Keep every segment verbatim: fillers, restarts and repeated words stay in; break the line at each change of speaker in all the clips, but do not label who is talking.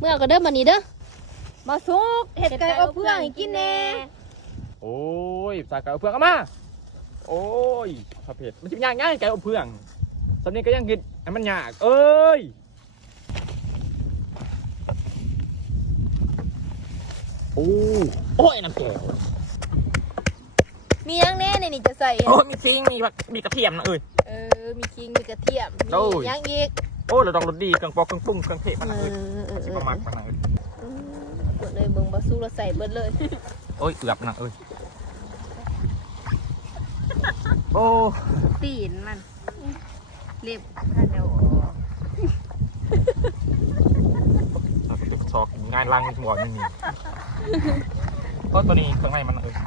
มื่อก็เด้อมานี่เด้อมาสุกเห็ดไก่อบเพื่องให้กินแน่
โอ้ยใส่ไก่อบเพื่องเอามาโอ้ยผัดเผ็ดมันจะยากง่ายไก่อบเพื่องสำเนียงก็ยังกินให้มันยากเอ้ยโอ้โอ้ยน้ำแกง
มียังแน่ในนี่จะใส่
โอ้มีคิงมีแบบมีกระเทียมนะเอ้ย
เออมีคิงมีกระเทียมมียังอีก
โอ้เราต้องรสดีเครื่องปอกเครื่องปรุงเครื่องเทศมันนะเอ้ยสิประมาณนั้นเอ้ย
กดเลยเบิ่งบะซูเราใส่เบิดเลย
โอ้ยเกือบนะเอ้ยโอ้
ตีนมันเรียบข้าเดียว
ติดชอกงานลังหัวไม่มีก็ตัวนี้เครื่องในมันเอ้ย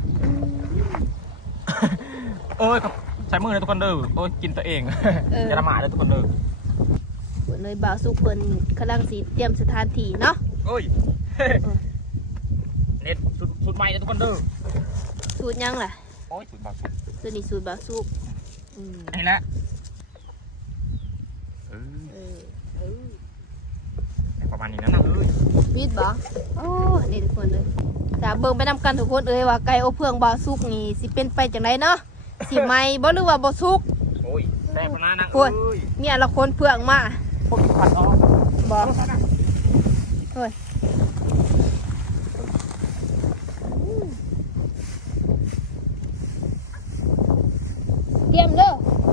โอ้ยใช้มือเลยทุกคนเด้อโอ้ยกินตัวเองอย่าละหมาเลยทุกคนเด้อ
เลยบ่าวสุกเปิ้นกำลังสีเตรียมสถานที่เนาะ
โอ้ยเน็ตสูตรใหม่เลยทุกคนเด้อ
สูตรยังล่ะ
โอ้ยสูตรบ่าวสุก
ตัวนี้สูตรบ่าวสุก
นี่แหละเออเออประมาณนี้นะนะเอ้ย
วิดบ่โอ้นี่ทุกคนเลยจะเบิ่งไปนำกันทุกคนเอ้ยว่าไก่อบเพื่องบ่าวสุกนี่สิเป็นไปจังไดเนาะสิใหม่บ่หรือว่าบ่สุก
โอ้ยแซ่บขนาดนั้นเอ้ย
เนี่ยละคนเพื่องมา
ผมผัดออก
บ่เฮ้ยเตรียมเด้อ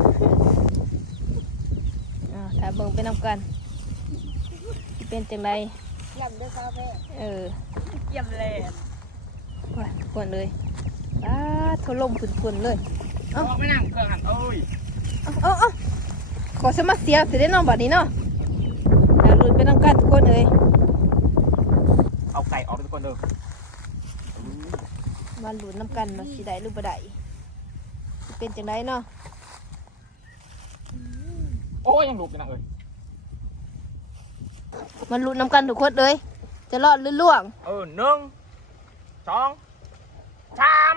อ่าถ้าเบิ่งไปนำกันสิเป็นจังได
เตรียมเด้อครับแม่
เออ
เตรียมเลย
ว่าทุกคนเลยอ้าทะลมฝุ่นๆเลย
เอาไม่นั่งเครื่องหันเอ้ย
เอาเอาขอสมัครเสียสิได้น้องบัดนี้เนาะอย่าลุ้นไปนำกันทุกคนเลย
เอาไก่ออกทุกคนเด้อ
มาลุ้นนำกันมาสิได้หรือบ่ได้เป็นจังไดเนาะ
โอ้ยยังหลุดอยู่นะเอ้ย
มาลุ้นนำกันทุกคนเลยจะรอดหรือล่วง
เออหนึ่งสองสาม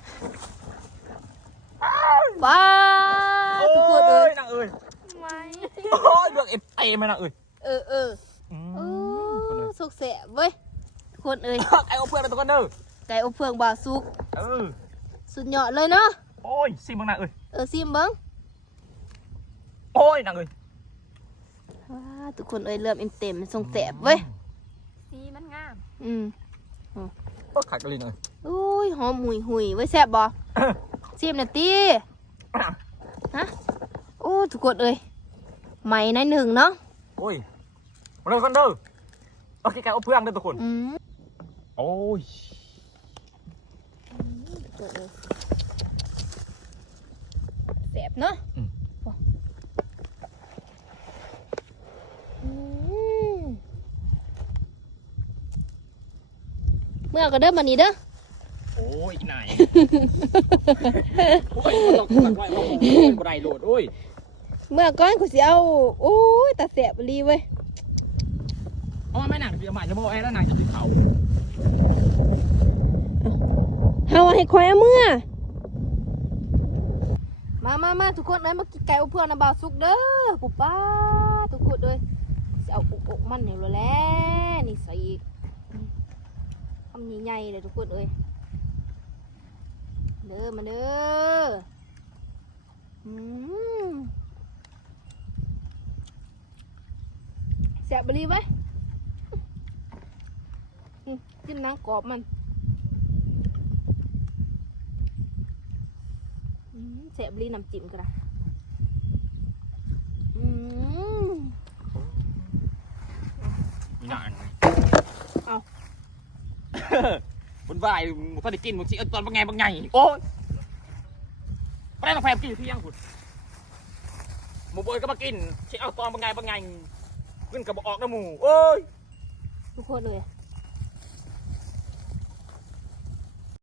ว้าทุกคนเลย
นางเอ้ย
ไม่
โอ้ยเลือกเอฟเอไหมนางเอ้ย
เออเออเออสุกแสบเว้ยทุกคนเอ้ย
ไก่อบเพื่องเป็นตัวกันเด้อ
ไก่อบเพื่องบาสุก
เออ
สุดยอดเลยเนาะ
โอ้ยซิมเบิ้งนางเอ้ย
เออซิมเบิ้ง
โอ้ยนางเอ้ย
ว้าทุกคนเอ้ยเริ่มเอ็มเต็มทรงแสบเว้ย
สีมันงาม
อืม
โอ้ยขาดกระลิ่งเลย
โอ้ยหอมหุยหุยไว้แสบบ่ซิมหน่อยตีฮะโอ้ทุกคนเอ้ยใหม่ในหนึ่งเนาะ
โอ้ยมาเลยกันเด้อโอเคไก่อบเพื่องเด้อทุกคนโอ้ย
แสบเนาะเมื่อก็เด้อมานี่เด้อ
โอ้ยนายโอ้ยต้องตัดไว้ต้องบ่ได้โหลดโอ้ย
เมื่อก่อนกูสิเอาโอ้ยตาแสบรีเว้ย
เอามาไม่หนักเดี๋ยวหมาจะบอกแอร์แล้วนายจะติดเขา
เฮาให้คอยเอาเมื่อมามามาทุกคนเลยมากินไก่อบเพื่อนนะบ่าวสุกเด้อปุ๊บป้าทุกคนเลยสิเอาอกอกมันเหนียวแล้วนี่ใส่อีกทำใหญ่ๆเลยทุกคนเอ้ยเด้อมาเด้ออืมแสบบรีไหมจิ้มน้ำกรอบมันแสบบรีน้ำจิ้มกันนะอืม
มีหนัง
เอา
บนบ่ายมึงพอได้กินมึงสิเอาตอนบางไงบางไงโอ้ยไม่ได้ต้องแฟมกินที่ยังขุดหมูบอยก็มากินสิเอาตอนบางไงบางไงขึ้นกับบอกออกนะหมูโอ้ย
ทุกคนเลย